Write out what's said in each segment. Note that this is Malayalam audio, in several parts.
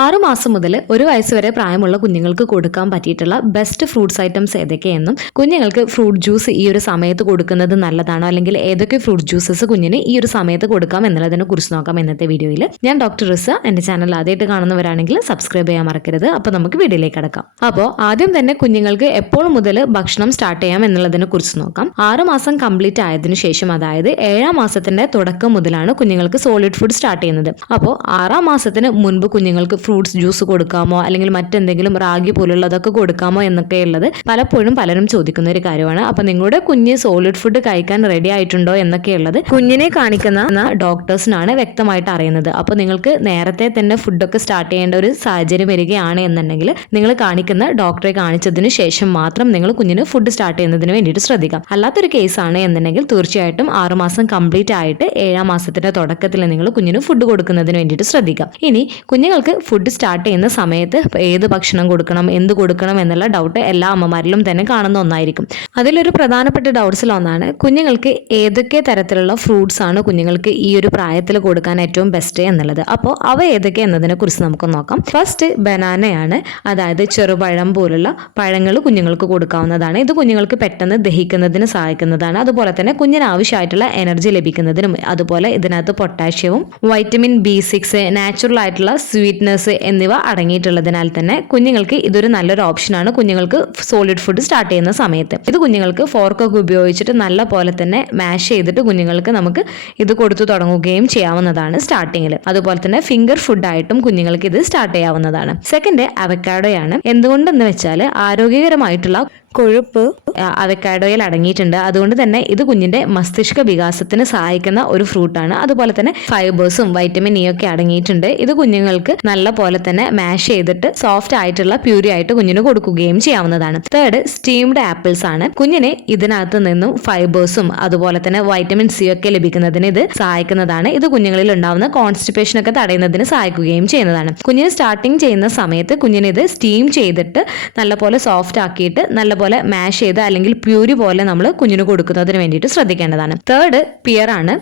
ആറു മാസം മുതൽ ഒരു വയസ്സ് വരെ പ്രായമുള്ള കുഞ്ഞുങ്ങൾക്ക് കൊടുക്കാൻ പറ്റിയിട്ടുള്ള ബെസ്റ്റ് ഫ്രൂട്ട്സ് ഐറ്റംസ് ഏതൊക്കെയെന്നും കുഞ്ഞുങ്ങൾക്ക് ഫ്രൂട്ട് ജ്യൂസ് ഈ ഒരു സമയത്ത് കൊടുക്കുന്നത് നല്ലതാണോ? അല്ലെങ്കിൽ ഏതൊക്കെ ഫ്രൂട്ട് ജ്യൂസസ് കുഞ്ഞിന് ഈ ഒരു സമയത്ത് കൊടുക്കാം എന്നുള്ളതിനെ കുറിച്ച് നോക്കാം ഇന്നത്തെ വീഡിയോയിൽ ഞാൻ ഡോക്ടർ റിസ. എന്റെ ചാനൽ ആദ്യമായിട്ട് കാണുന്നവരാണെങ്കിൽ സബ്സ്ക്രൈബ് ചെയ്യാൻ മറക്കരുത്. അപ്പോൾ നമുക്ക് വീഡിയോയിലേക്ക് കടക്കാം. അപ്പോൾ ആദ്യം തന്നെ കുഞ്ഞുങ്ങൾക്ക് എപ്പോൾ മുതൽ ഭക്ഷണം സ്റ്റാർട്ട് ചെയ്യാം എന്നുള്ളതിനെ കുറിച്ച് നോക്കാം. ആറ് മാസം കംപ്ലീറ്റ് ആയതിനു ശേഷം അതായത് ഏഴാം മാസത്തിന്റെ തുടക്കം മുതലാണ് കുഞ്ഞുങ്ങൾക്ക് സോളിഡ് ഫുഡ് സ്റ്റാർട്ട് ചെയ്യുന്നത്. അപ്പോൾ ആറാം മാസത്തിന് മുൻപ് കുഞ്ഞുങ്ങൾക്ക് ഫ്രൂട്ട്സ് ജ്യൂസ് കൊടുക്കാമോ? അല്ലെങ്കിൽ മറ്റെന്തെങ്കിലും റാഗി പോലുള്ള അതൊക്കെ കൊടുക്കാമോ എന്നൊക്കെ ഉള്ളത് പലപ്പോഴും പലരും ചോദിക്കുന്ന ഒരു കാര്യമാണ്. അപ്പോൾ നിങ്ങളുടെ കുഞ്ഞ് സോളിഡ് ഫുഡ് കഴിക്കാൻ റെഡി ആയിട്ടുണ്ടോ എന്നൊക്കെയുള്ളത് കുഞ്ഞിനെ കാണിക്കുന്ന ഡോക്ടേഴ്സിനാണ് വ്യക്തമായിട്ട് അറിയുന്നത്. അപ്പോൾ നിങ്ങൾക്ക് നേരത്തെ തന്നെ ഫുഡൊക്കെ സ്റ്റാർട്ട് ചെയ്യേണ്ട ഒരു സാഹചര്യം വരികയാണ് എന്നുണ്ടെങ്കിൽ നിങ്ങൾ കാണിക്കുന്ന ഡോക്ടറെ കാണിച്ചതിന് ശേഷം മാത്രം നിങ്ങൾ കുഞ്ഞിന് ഫുഡ് സ്റ്റാർട്ട് ചെയ്യുന്നതിന് വേണ്ടിയിട്ട് ശ്രദ്ധിക്കാം അല്ലാത്തൊരു കേസാണ് എന്നുണ്ടെങ്കിൽ തീർച്ചയായിട്ടും ആറുമാസം കംപ്ലീറ്റ് ആയിട്ട് ഏഴാം മാസത്തിന്റെ തുടക്കത്തിൽ നിങ്ങൾ കുഞ്ഞിന് ഫുഡ് കൊടുക്കുന്നതിന് വേണ്ടിയിട്ട് ശ്രദ്ധിക്കാം ഇനി കുഞ്ഞുങ്ങൾക്ക് ഫുഡ് സ്റ്റാർട്ട് ചെയ്യുന്ന സമയത്ത് ഏത് ഭക്ഷണം കൊടുക്കണം എന്ത് കൊടുക്കണം എന്നുള്ള ഡൗട്ട് എല്ലാ അമ്മമാരിലും തന്നെ കാണുന്ന ഒന്നായിരിക്കും. അതിലൊരു പ്രധാനപ്പെട്ട ഡൗട്ട്സിൽ ഒന്നാണ് കുഞ്ഞുങ്ങൾക്ക് ഏതൊക്കെ തരത്തിലുള്ള ഫ്രൂട്ട്സ് ആണ് കുഞ്ഞുങ്ങൾക്ക് ഈ ഒരു പ്രായത്തിൽ കൊടുക്കാൻ ഏറ്റവും ബെസ്റ്റ് എന്നുള്ളത്. അപ്പോൾ അവ ഏതൊക്കെ എന്നതിനെ കുറിച്ച് നമുക്ക് നോക്കാം. ഫസ്റ്റ് ബനാനയാണ് അതായത് ചെറുപഴം പോലുള്ള പഴങ്ങൾ കുഞ്ഞുങ്ങൾക്ക് കൊടുക്കാവുന്നതാണ്. ഇത് കുഞ്ഞുങ്ങൾക്ക് പെട്ടെന്ന് ദഹിക്കുന്നതിന് സഹായിക്കുന്നതാണ്. അതുപോലെ തന്നെ കുഞ്ഞിന് ആവശ്യമായിട്ടുള്ള എനർജി ലഭിക്കുന്നതിനും അതുപോലെ ഇതിനകത്ത് പൊട്ടാഷ്യവും വൈറ്റമിൻ ബി സിക്സ് നാച്ചുറൽ ആയിട്ടുള്ള സ്വീറ്റ്നസ് എന്നിവ അടങ്ങിയിട്ടുള്ളതിനാൽ തന്നെ കുഞ്ഞുങ്ങൾക്ക് ഇതൊരു നല്ലൊരു ഓപ്ഷനാണ് കുഞ്ഞുങ്ങൾക്ക് സോളിഡ് ഫുഡ് സ്റ്റാർട്ട് ചെയ്യുന്ന സമയത്ത്. ഇത് കുഞ്ഞുങ്ങൾക്ക് ഫോർക്കൊക്കെ ഉപയോഗിച്ചിട്ട് നല്ല പോലെ തന്നെ മാഷ് ചെയ്തിട്ട് കുഞ്ഞുങ്ങൾക്ക് നമുക്ക് ഇത് കൊടുത്തു തുടങ്ങുകയും ചെയ്യാവുന്നതാണ് സ്റ്റാർട്ടിങ്ങിൽ അതുപോലെ തന്നെ ഫിംഗർ ഫുഡായിട്ടും കുഞ്ഞുങ്ങൾക്ക് ഇത് സ്റ്റാർട്ട് ചെയ്യാവുന്നതാണ്. സെക്കൻഡ് അവക്കാഡോയാണ് എന്തുകൊണ്ടെന്ന് വെച്ചാൽ ആരോഗ്യകരമായിട്ടുള്ള കൊഴുപ്പ് അവക്കാഡോയിൽ അടങ്ങിയിട്ടുണ്ട്. അതുകൊണ്ട് തന്നെ ഇത് കുഞ്ഞിന്റെ മസ്തിഷ്ക വികാസത്തിന് സഹായിക്കുന്ന ഒരു ഫ്രൂട്ടാണ് അതുപോലെ തന്നെ ഫൈബേഴ്സും വൈറ്റമിൻ ഇ ഒക്കെ അടങ്ങിയിട്ടുണ്ട്. ഇത് കുഞ്ഞുങ്ങൾക്ക് നല്ല പോലെ തന്നെ മാഷ് ചെയ്തിട്ട് സോഫ്റ്റ് ആയിട്ടുള്ള പ്യൂരി ആയിട്ട് കുഞ്ഞിന് കൊടുക്കുകയും ചെയ്യാവുന്നതാണ്. തേർഡ് സ്റ്റീംഡ് ആപ്പിൾസ് ആണ്. കുഞ്ഞിനെ ഇതിനകത്ത് നിന്നും ഫൈബേഴ്സും അതുപോലെ തന്നെ വൈറ്റമിൻ സി ഒക്കെ ലഭിക്കുന്നതിന് ഇത് സഹായിക്കുന്നതാണ്. ഇത് കുഞ്ഞുങ്ങളിൽ ഉണ്ടാവുന്ന കോൺസ്റ്റിപ്പേഷൻ ഒക്കെ തടയുന്നതിന് സഹായിക്കുകയും ചെയ്യുന്നതാണ്. കുഞ്ഞിന് സ്റ്റാർട്ടിങ് ചെയ്യുന്ന സമയത്ത് കുഞ്ഞിനെ ഇത് സ്റ്റീം ചെയ്തിട്ട് നല്ലപോലെ സോഫ്റ്റ് ആക്കിയിട്ട് നല്ലപോലെ മാഷ് ചെയ്ത് അല്ലെങ്കിൽ പ്യൂരി പോലെ നമ്മൾ കുഞ്ഞിന് കൊടുക്കുന്നതിന് വേണ്ടിയിട്ട് ശ്രദ്ധിക്കേണ്ടതാണ്. തേർഡ് പിയർ ആണ്.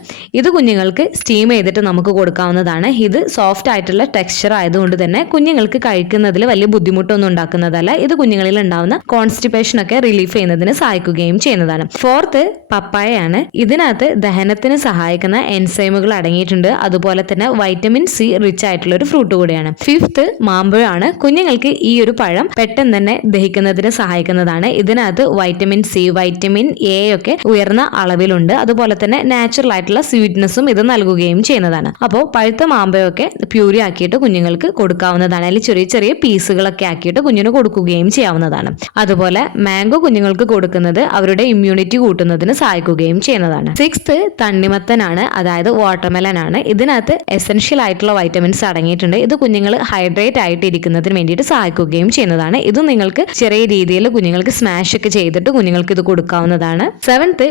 ഇത് കുഞ്ഞുങ്ങൾക്ക് സ്റ്റീം ചെയ്തിട്ട് നമുക്ക് കൊടുക്കാവുന്നതാണ്. ഇത് സോഫ്റ്റ് ആയിട്ടുള്ള ടെക്സ്ചർ ആയതുകൊണ്ട് തന്നെ കുഞ്ഞുങ്ങൾക്ക് കഴിക്കുന്നതിൽ വലിയ ബുദ്ധിമുട്ടൊന്നും ഉണ്ടാക്കുന്നതല്ല. ഇത് കുഞ്ഞുങ്ങളിൽ ഉണ്ടാവുന്ന കോൺസ്റ്റിപ്പേഷൻ ഒക്കെ റിലീഫ് ചെയ്യുന്നതിന് സഹായിക്കുകയും ചെയ്യുന്നതാണ്. ഫോർത്ത് പപ്പായയാണ്. ഇതിനകത്ത് ദഹനത്തിന് സഹായിക്കുന്ന എൻസൈമുകൾ അടങ്ങിയിട്ടുണ്ട്. അതുപോലെ തന്നെ വൈറ്റമിൻ സി റിച്ച് ആയിട്ടുള്ള ഒരു ഫ്രൂട്ട് കൂടിയാണ്. ഫിഫ്ത്ത് മാമ്പഴമാണ്. കുഞ്ഞുങ്ങൾക്ക് ഈ ഒരു പഴം പെട്ടെന്ന് തന്നെ ദഹിക്കുന്നതിന് സഹായിക്കുന്നതാണ്. ഇതിനകത്ത് വൈറ്റമിൻ സി വൈറ്റമിൻ എ ഒക്കെ ഉയർന്ന അളവിലുണ്ട്. അതുപോലെ തന്നെ നാച്ചുറൽ ആയിട്ടുള്ള സ്വീറ്റ്നെസ്സും ഇത് നൽകുകയും ചെയ്യുന്നതാണ്. അപ്പോൾ പഴുത്ത മാമ്പയൊക്കെ പ്യൂരി ആക്കിയിട്ട് കുഞ്ഞുങ്ങൾക്ക് കൊടുക്കാവുന്നതാണ്. അല്ലെങ്കിൽ ചെറിയ ചെറിയ പീസുകളൊക്കെ ആക്കിയിട്ട് കുഞ്ഞിന് കൊടുക്കുകയും ചെയ്യാവുന്നതാണ്. അതുപോലെ മാംഗോ കുഞ്ഞുങ്ങൾക്ക് കൊടുക്കുന്നത് അവരുടെ ഇമ്മ്യൂണിറ്റി കൂട്ടുന്നതിന് സഹായിക്കുകയും ചെയ്യുന്നതാണ്. സിക്സ്ത് തണ്ണിമത്തനാണ് അതായത് വാട്ടർമെലൻ ആണ്. ഇതിനകത്ത് എസെൻഷ്യൽ ആയിട്ടുള്ള വൈറ്റമിൻസ് അടങ്ങിയിട്ടുണ്ട്. ഇത് കുഞ്ഞുങ്ങൾ ഹൈഡ്രേറ്റ് ആയിട്ട് ഇരിക്കുന്നതിന് വേണ്ടിയിട്ട് സഹായിക്കുകയും ചെയ്യുന്നതാണ്. ഇത് നിങ്ങൾക്ക് ചെറിയ രീതിയിൽ കുഞ്ഞുങ്ങൾക്ക് സ്മാഷ് ഒക്കെ ചെയ്തിട്ട് കുഞ്ഞുങ്ങൾക്ക് ഇത് കൊടുക്കാവുന്നതാണ്. സെവൻത്ത്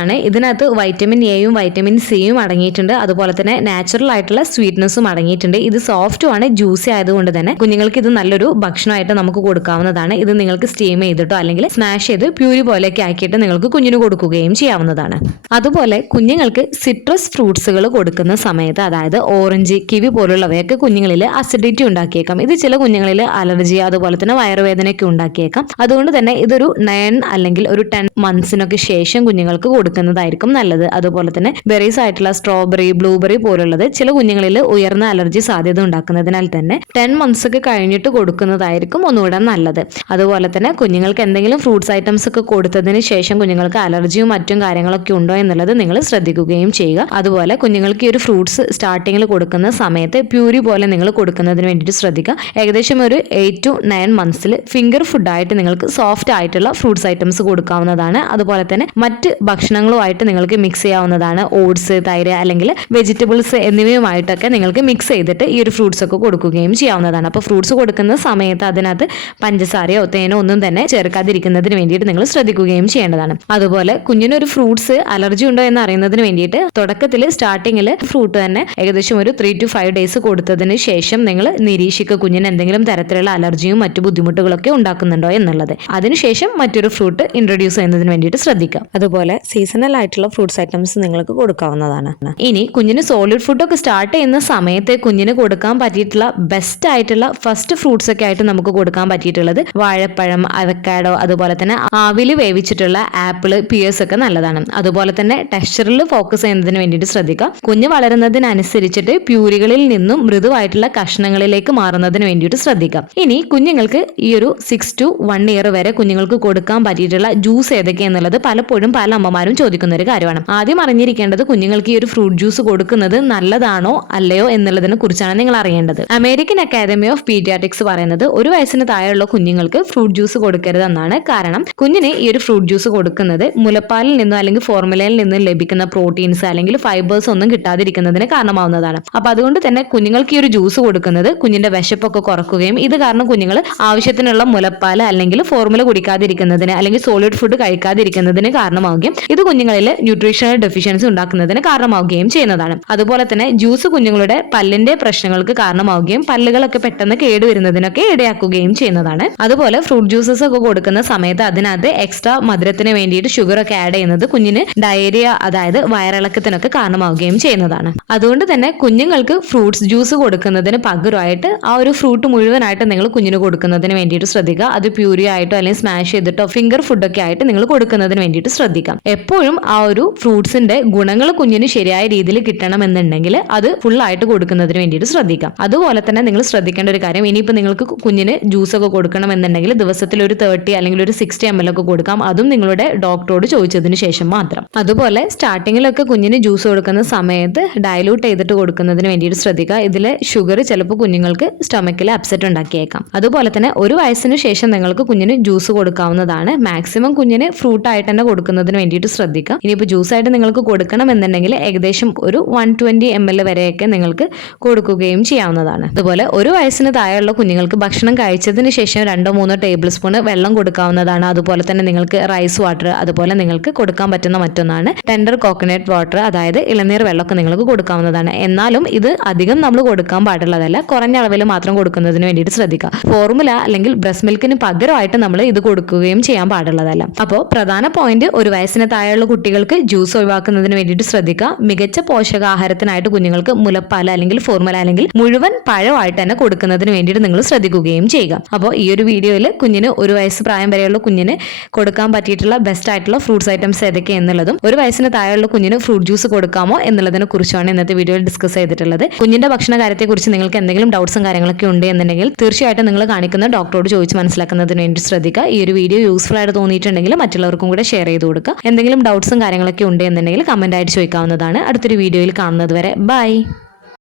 ആണ്. ഇതിനകത്ത് വൈറ്റമിൻ എയും വൈറ്റമിൻ സിയും അടങ്ങിയിട്ടുണ്ട്. അതുപോലെ തന്നെ നാച്ചുറൽ ആയിട്ടുള്ള സ്വീറ്റ്നസ്സും അടങ്ങിയിട്ടുണ്ട്. ഇത് സോഫ്റ്റും ആണ് ജ്യൂസി ആയതുകൊണ്ട് തന്നെ കുഞ്ഞുങ്ങൾക്ക് ഇത് നല്ലൊരു ഭക്ഷണമായിട്ട് നമുക്ക് കൊടുക്കാവുന്നതാണ്. ഇത് നിങ്ങൾക്ക് സ്റ്റീം ചെയ്തിട്ടോ അല്ലെങ്കിൽ സ്മാഷ് ചെയ്ത് പ്യൂരി പോലെയൊക്കെ ആക്കിയിട്ട് നിങ്ങൾക്ക് കുഞ്ഞിന് കൊടുക്കുകയും ചെയ്യാവുന്നതാണ്. അതുപോലെ കുഞ്ഞുങ്ങൾക്ക് സിട്രസ് ഫ്രൂട്ട്സുകൾ കൊടുക്കുന്ന സമയത്ത് അതായത് ഓറഞ്ച് കിവി പോലുള്ളവയൊക്കെ കുഞ്ഞുങ്ങളിൽ അസിഡിറ്റി ഉണ്ടാക്കിയേക്കാം. ഇത് ചില കുഞ്ഞുങ്ങളിൽ അലർജി അതുപോലെ തന്നെ വയറുവേദനയൊക്കെ ഉണ്ടാക്കിയേക്കാം. അതുകൊണ്ട് തന്നെ ഇതൊരു നയൻ അല്ലെങ്കിൽ ഒരു ടെൻ മന്ത്സിനൊക്കെ ശേഷം കുഞ്ഞുങ്ങൾക്ക് കൊടുക്കുന്നതായിരിക്കും നല്ലത്. അതുപോലെ തന്നെ ബെറീസ് ആയിട്ടുള്ള സ്ട്രോബെറി ബ്ലൂബെറി പോലുള്ളത് ചില കുഞ്ഞുങ്ങളിൽ ഉയർന്ന അലർജി സാധ്യത ഉണ്ടാക്കുന്നതിനാൽ തന്നെ ടെൻ മന്ത്സ് ഒക്കെ കഴിഞ്ഞിട്ട് കൊടുക്കുന്നതായിരിക്കും ഒന്നുകൂടെ നല്ലത്. അതുപോലെ തന്നെ കുഞ്ഞുങ്ങൾക്ക് എന്തെങ്കിലും ഫ്രൂട്ട്സ് ഐറ്റംസ് ഒക്കെ കൊടുത്തതിന് ശേഷം കുഞ്ഞുങ്ങൾക്ക് അലർജിയും മറ്റും കാര്യങ്ങളൊക്കെ ഉണ്ടോ എന്നുള്ളത് നിങ്ങൾ ശ്രദ്ധിക്കുകയും ചെയ്യുക. അതുപോലെ കുഞ്ഞുങ്ങൾക്ക് ഈ ഒരു ഫ്രൂട്ട്സ് സ്റ്റാർട്ടിങ്ങിൽ കൊടുക്കുന്ന സമയത്ത് പ്യൂരി പോലെ നിങ്ങൾ കൊടുക്കുന്നതിന് വേണ്ടിയിട്ട് ശ്രദ്ധിക്കുക. ഏകദേശം ഒരു എയ്റ്റ് ടു നയൻ മന്ത്സിൽ ഫിംഗർ ഫുഡായിട്ട് നിങ്ങൾക്ക് സോഫ്റ്റ് ആയിട്ടുള്ള ഫ്രൂട്ട്സ് ഐറ്റംസ് കൊടുക്കാവുന്നതാണ്. അതുപോലെ തന്നെ മറ്റ് ഭക്ഷണങ്ങളുമായിട്ട് നിങ്ങൾക്ക് മിക്സ് ചെയ്യാവുന്നതാണ്. ഓട്സ് തൈര് അല്ലെങ്കിൽ വെജിറ്റബിൾസ് എന്നിവയുമായിട്ടൊക്കെ നിങ്ങൾക്ക് മിക്സ് ചെയ്തിട്ട് ഈ ഒരു ഫ്രൂട്ട്സ് ഒക്കെ കൊടുക്കുകയും ചെയ്യാവുന്നതാണ്. അപ്പോൾ ഫ്രൂട്ട്സ് കൊടുക്കുന്ന സമയത്ത് അതിനകത്ത് പഞ്ചസാരയോ തേനോ ഒന്നും തന്നെ ചേർക്കാതിരിക്കുന്നതിന് വേണ്ടിയിട്ട് നിങ്ങൾ ശ്രദ്ധിക്കുകയും ചെയ്യേണ്ടതാണ്. അതുപോലെ കുഞ്ഞിനൊരു ഫ്രൂട്ട്സ് അലർജി ഉണ്ടോ എന്ന് അറിയുന്നതിന് വേണ്ടിയിട്ട് തുടക്കത്തിൽ സ്റ്റാർട്ടിങ്ങിൽ ഫ്രൂട്ട് തന്നെ ഏകദേശം ഒരു ത്രീ ടു ഫൈവ് ഡേയ്സ് കൊടുത്തതിന് ശേഷം നിങ്ങൾ നിരീക്ഷിക്കുക കുഞ്ഞിന് എന്തെങ്കിലും തരത്തിലുള്ള അലർജിയും മറ്റു ബുദ്ധിമുട്ടുകളൊക്കെ ഉണ്ടാക്കുന്നുണ്ടോ എന്നുള്ളത്. കൊടുത്തതിന് ശേഷം മറ്റൊരു ഫ്രൂട്ട് ഇൻട്രൊഡ്യൂസ് ചെയ്യുന്നതിന് വേണ്ടിയിട്ട് ശ്രദ്ധിക്കാം. അതുപോലെ സീസണൽ ആയിട്ടുള്ള ഫ്രൂട്ട്സ് ഐറ്റംസ് നിങ്ങൾക്ക് കൊടുക്കാവുന്നതാണ്. ഇനി കുഞ്ഞിന് സോളിഡ് ഫുഡൊക്കെ സ്റ്റാർട്ട് ചെയ്യുന്ന സമയത്ത് കുഞ്ഞിന് കൊടുക്കാൻ പറ്റിയിട്ടുള്ള ബെസ്റ്റ് ആയിട്ടുള്ള ഫസ്റ്റ് ഫ്രൂട്ട്സ് ഒക്കെ ആയിട്ട് നമുക്ക് കൊടുക്കാൻ പറ്റിയിട്ടുള്ളത് വാഴപ്പഴം അവക്കാഡോ അതുപോലെ തന്നെ ആവിൽ വേവിച്ചിട്ടുള്ള ആപ്പിൾ പിയേഴ്സ് ഒക്കെ നല്ലതാണ്. അതുപോലെ തന്നെ ടെക്സ്ചറിൽ ഫോക്കസ് ചെയ്യുന്നതിന് വേണ്ടിയിട്ട് ശ്രദ്ധിക്കുക കുഞ്ഞ് വളരുന്നതിനനുസരിച്ചിട്ട് പ്യൂരികളിൽ നിന്നും മൃദുവായിട്ടുള്ള കഷ്ണങ്ങളിലേക്ക് മാറുന്നതിന് വേണ്ടിയിട്ട് ശ്രദ്ധിക്കാം. ഇനി കുഞ്ഞുങ്ങൾക്ക് ഈ ഒരു സിക്സ് ടു വൺ ഇയർ വരെ കുഞ്ഞുങ്ങൾക്ക് കൊടുക്കാൻ പറ്റിയിട്ടുള്ള ജ്യൂസ് ഏതൊക്കെയെന്നുള്ളത് പലപ്പോഴും പല അമ്മമാരും ചോദിക്കുന്ന ഒരു കാര്യമാണ്. ആദ്യം അറിഞ്ഞിരിക്കേണ്ടത് കുഞ്ഞുങ്ങൾക്ക് ഈ ഒരു ഫ്രൂട്ട് ജ്യൂസ് കൊടുക്കുന്നത് നല്ലതാണോ അല്ലയോ എന്നുള്ളതിനെ കുറിച്ചാണ് നിങ്ങൾ അറിയേണ്ടത്. അമേരിക്കൻ അക്കാദമി ഓഫ് പീഡിയാട്രിക്സ് പറയുന്നത് ഒരു വയസ്സിന് താഴെയുള്ള കുഞ്ഞുങ്ങൾക്ക് ഫ്രൂട്ട് ജ്യൂസ് കൊടുക്കരുതെന്നാണ് കാരണം കുഞ്ഞിന് ഈ ഒരു ഫ്രൂട്ട് ജ്യൂസ് കൊടുക്കുന്നത് മുലപ്പാലിൽ നിന്നോ അല്ലെങ്കിൽ ഫോർമുലയിൽ നിന്നും ലഭിക്കുന്ന പ്രോട്ടീൻസ് അല്ലെങ്കിൽ ഫൈബേഴ്സ് ഒന്നും കിട്ടാതിരിക്കുന്നതിന് കാരണമാവുന്നതാണ്. അപ്പൊ അതുകൊണ്ട് തന്നെ കുഞ്ഞുങ്ങൾക്ക് ഈ ഒരു ജ്യൂസ് കൊടുക്കുന്നത് കുഞ്ഞിന്റെ വിശപ്പൊക്കെ കുറക്കുകയും ഇത് കാരണം കുഞ്ഞുങ്ങൾ ആവശ്യത്തിനുള്ള മുലപ്പാൽ അല്ലെങ്കിൽ ഫോർമുല കുടിക്കാതിരിക്കുന്നതിന് അല്ലെങ്കിൽ സോളിഡ് ഫുഡ് കഴിക്കാതിരിക്കുന്നതിന് കാരണമാവുകയും ഇത് കുഞ്ഞുങ്ങളിൽ ന്യൂട്രീഷണൽ ഡെഫിഷ്യൻസി ഉണ്ടാക്കുന്നതിന് കാരണമാവുകയും ചെയ്യുന്നതാണ്. അതുപോലെ തന്നെ ജ്യൂസ് കുഞ്ഞുങ്ങളുടെ പല്ലിന്റെ പ്രശ്നങ്ങൾക്ക് കാരണമാവുകയും പല്ലുകളൊക്കെ പെട്ടെന്ന് കേടുവരുന്നതിനൊക്കെ ഇടയാക്കുകയും ചെയ്യുന്നതാണ്. അതുപോലെ ഫ്രൂട്ട് ജ്യൂസസ് ഒക്കെ കൊടുക്കുന്ന സമയത്ത് അതിനകത്ത് എക്സ്ട്രാ മധുരത്തിന് വേണ്ടിയിട്ട് ഷുഗർ ഒക്കെ ആഡ് ചെയ്യുന്നത് കുഞ്ഞിന് ഡയറിയ അതായത് വയറിളക്കത്തിനൊക്കെ കാരണമാവുകയും ചെയ്യുന്നതാണ്. അതുകൊണ്ട് തന്നെ കുഞ്ഞുങ്ങൾക്ക് ഫ്രൂട്ട്സ് ജ്യൂസ് കൊടുക്കുന്നതിന് പകരമായിട്ട് ആ ഒരു ഫ്രൂട്ട് മുഴുവനായിട്ട് നിങ്ങൾ കുഞ്ഞിന് കൊടുക്കുന്നതിന് വേണ്ടിയിട്ട് ശ്രദ്ധിക്കുക. അത് പ്യൂരി ആയിട്ടോ അല്ലെങ്കിൽ സ്മാഷ് ചെയ്തിട്ടോ ഫിംഗർ ഫുഡൊക്കെ ആയിട്ട് നിങ്ങൾ കൊടുക്കുന്നതിന് വേണ്ടിയിട്ട് ശ്രദ്ധിക്കാം. എപ്പോഴും ആ ഒരു ഫ്രൂട്ട്സിന്റെ ഗുണങ്ങൾ കുഞ്ഞിന് ശരിയായ രീതിയിൽ കിട്ടണം എന്നുണ്ടെങ്കിൽ അത് ഫുൾ ആയിട്ട് കൊടുക്കുന്നതിന് വേണ്ടിയിട്ട് ശ്രദ്ധിക്കാം. അതുപോലെ തന്നെ നിങ്ങൾ ശ്രദ്ധിക്കേണ്ട ഒരു കാര്യം ഇനിയിപ്പോൾ നിങ്ങൾക്ക് കുഞ്ഞിന് ജ്യൂസ് ഒക്കെ കൊടുക്കണമെന്നുണ്ടെങ്കിൽ ദിവസത്തിൽ ഒരു തേർട്ടി അല്ലെങ്കിൽ ഒരു സിക്സ്റ്റി എം എൽ ഒക്കെ കൊടുക്കാം. അതും നിങ്ങളുടെ ഡോക്ടറോട് ചോദിച്ചതിന് ശേഷം മാത്രം. അതുപോലെ സ്റ്റാർട്ടിങ്ങിലൊക്കെ കുഞ്ഞിന് ജ്യൂസ് കൊടുക്കുന്ന സമയത്ത് ഡയലൂട്ട് ചെയ്തിട്ട് കൊടുക്കുന്നതിന് വേണ്ടിയിട്ട് ശ്രദ്ധിക്കുക. ഇതിൽ ഷുഗർ ചിലപ്പോൾ കുഞ്ഞുങ്ങൾക്ക് സ്റ്റൊമക്കിൽ അപ്സെറ്റ് ഉണ്ടാക്കിയേക്കാം. അതുപോലെ തന്നെ ഒരു വയസ്സിന് ശേഷം നിങ്ങൾക്ക് കുഞ്ഞിന് ജ്യൂസ് കൊടുക്കാവുന്നതാണ്. മാക്സിമം കുഞ്ഞിന് ഫ്രൂട്ട് ആയിട്ട് തന്നെ കൊടുക്കുന്നതിന് വേണ്ടിയിട്ട് ശ്രദ്ധിക്കാം ഇനിയിപ്പോൾ ജ്യൂസ് ആയിട്ട് നിങ്ങൾക്ക് കൊടുക്കണം എന്നുണ്ടെങ്കിൽ ഏകദേശം ഒരു വൺ ട്വന്റി എം എൽ വരെയൊക്കെ നിങ്ങൾക്ക് കൊടുക്കുകയും ചെയ്യാവുന്നതാണ്. അതുപോലെ ഒരു വയസ്സിന് താഴെയുള്ള കുഞ്ഞുങ്ങൾക്ക് ഭക്ഷണം കഴിച്ചതിന് ശേഷം രണ്ടോ മൂന്നോ ടേബിൾ സ്പൂൺ വെള്ളം കൊടുക്കാവുന്നതാണ്. അതുപോലെ തന്നെ നിങ്ങൾക്ക് റൈസ് വാട്ടർ അതുപോലെ നിങ്ങൾക്ക് കൊടുക്കാൻ പറ്റുന്ന മറ്റൊന്നാണ്. ടെൻഡർ കോക്കനട്ട് വാട്ടർ അതായത് ഇളനീർ വെള്ളമൊക്കെ നിങ്ങൾക്ക് കൊടുക്കാവുന്നതാണ്. എന്നാലും ഇത് അധികം നമ്മൾ കൊടുക്കാൻ പാടുള്ളതല്ല. കുറഞ്ഞ അളവിൽ മാത്രം കൊടുക്കുന്നതിന് വേണ്ടിയിട്ട് ശ്രദ്ധിക്കുക. ഫോർമുല അല്ലെങ്കിൽ ബ്രസ്റ്റ് മിൽക്കിന് പകരമായിട്ട് നമ്മൾ ഇത് കൊടുക്കുകയും ചെയ്യാൻ പാടുള്ളതല്ല. അപ്പോൾ പ്രധാന പോയിന്റ് ഒരു വയസ്സിന് താഴെയുള്ള കുട്ടികൾക്ക് ജ്യൂസ് ഒഴിവാക്കുന്നതിന് വേണ്ടിയിട്ട് ശ്രദ്ധിക്കുക. മികച്ച പോഷകാഹാരത്തിനായിട്ട് കുഞ്ഞുങ്ങൾക്ക് മുലപ്പാൽ അല്ലെങ്കിൽ ഫോർമുല അല്ലെങ്കിൽ മുഴുവൻ പഴമായിട്ട് തന്നെ കൊടുക്കുന്നതിന് വേണ്ടിയിട്ട് നിങ്ങൾ ശ്രദ്ധിക്കുകയും ചെയ്യുക. അപ്പോൾ ഈ ഒരു വീഡിയോയിൽ കുഞ്ഞിന് ഒരു വയസ്സ് പ്രായം വരെയുള്ള കുഞ്ഞിന് കൊടുക്കാൻ പറ്റിയിട്ടുള്ള ബെസ്റ്റ് ആയിട്ടുള്ള ഫ്രൂട്ട്സ് ഐറ്റംസ് ഏതൊക്കെ എന്നുള്ളതും ഒരു വയസ്സിന് താഴെയുള്ള കുഞ്ഞിന് ഫ്രൂട്ട് ജ്യൂസ് കൊടുക്കാമോ എന്നുള്ളതിനെ കുറിച്ചാണ് ഇന്നത്തെ വീഡിയോയിൽ ഡിസ്കസ് ചെയ്തിട്ടുള്ളത്. കുഞ്ഞിന്റെ ഭക്ഷണ കാര്യത്തെക്കുറിച്ച് നിങ്ങൾക്ക് എന്തെങ്കിലും ഡൗട്ട്സും കാര്യങ്ങളൊക്കെ ഉണ്ട് എന്നുണ്ടെങ്കിൽ തീർച്ചയായിട്ടും നിങ്ങൾ കാണിക്കുന്ന ഡോക്ടറോട് ചോദിച്ച് മനസ്സിലാക്കുന്നതിന് വേണ്ടി ശ്രദ്ധിക്കുക. ഈ ഒരു വീഡിയോ യൂസ്ഫുൾ ആയിട്ട് തോന്നിയിട്ടുണ്ടെങ്കിൽ മറ്റുള്ളവർക്കും കൂടെ ഷെയർ ചെയ്ത് കൊടുക്കുക. എന്തെങ്കിലും ഡൗട്ട്സും കാര്യങ്ങളൊക്കെ ഉണ്ട് എന്നുണ്ടെങ്കിൽ കമന്റ് ആയിട്ട് ചോദിക്കാവുന്നതാണ്. അടുത്തൊരു വീഡിയോയിൽ കാണുന്നത് വരെ. ബൈ